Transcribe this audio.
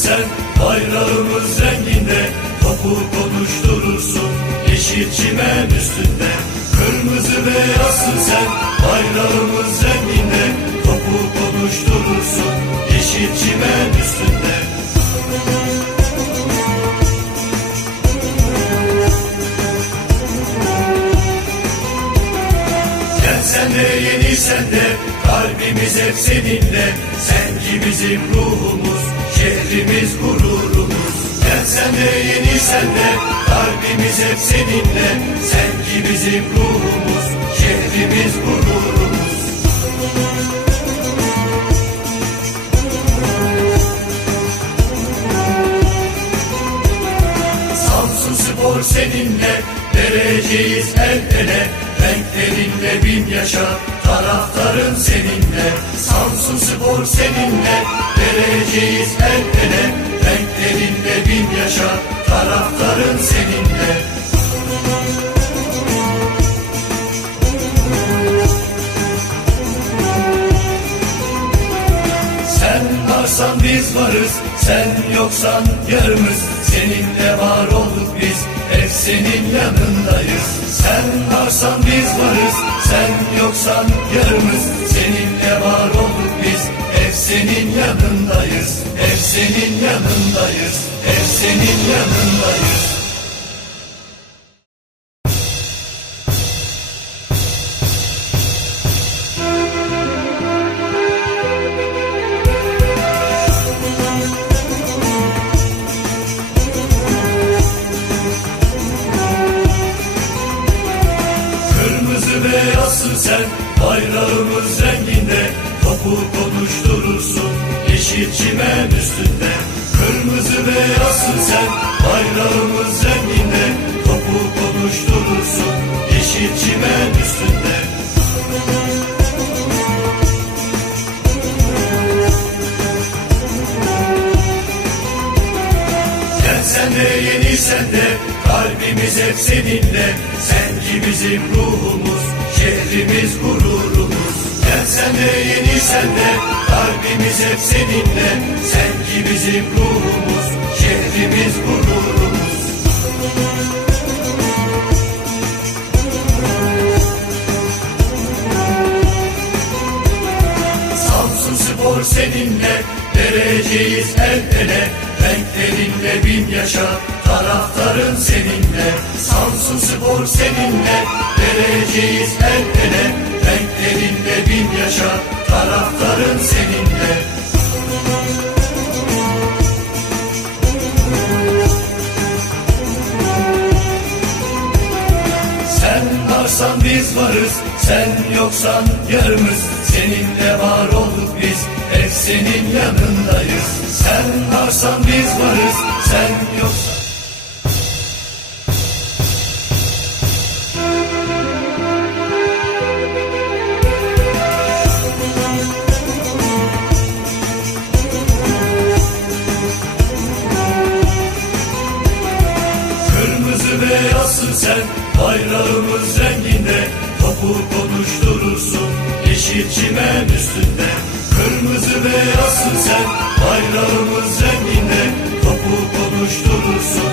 sen bayrağımız renginde Topu konuşturursun yeşil çimen üstünde. Kırmızı beyazsın sen bayrağımız renginde Topu konuşturursun yeşil çimen üstünde. Gelsen de yenilsen de kalbimiz hep seninle Sen ki bizim ruhumuz, şehrimiz gururumuz. Gelsen de yenilsen de kalbimiz hep seninle Sen ki bizim ruhumuz, şehrimiz gururumuz. Samsun Spor seninle vereceğiz el ele Renklerinle bin yaşa taraftarın seninle. Samsun Spor seninle vereceğiz el ele. Renklerinle bin yaşa taraftarın seninle. Sen varsan biz varız, sen yoksan yarımız. Seninle var olduk biz, hep senin yanındayız. Sen varsan biz varız, sen yoksan yarımız. Seninle var olduk biz, hep senin yanındayız. Hep senin yanındayız, hep senin yanındayız. Bayrağımız renginde Topu konuşturursun yeşil çimen üstünde. Kırmızı beyazsın sen de yenilsen de kalbimiz hep seninle. Sen ki bizim ruhumuz, şehrimiz gururumuz. Gelsen de yenilsen de kalbimiz hep seninle. Sen ki bizim ruhumuz, şehrimiz gururumuz. Samsun Spor seninle vereceğiz el ele Renklerinle bin yaşa taraftarın seninle Samsun Spor seninle vereceğiz el ele Renklerinle bin yaşa taraftarın seninle Sen varsan biz varız, sen yoksan yarımız. Seninle var olduk biz, hep senin yanındayız. Sen varsan biz varız, sen yoksan... Beyazsın sen bayrağımız renginde. Topu konuşturursun yeşil çimen üstünde beyazsın sen? Bayrağımız zeminde topu konuşturursun.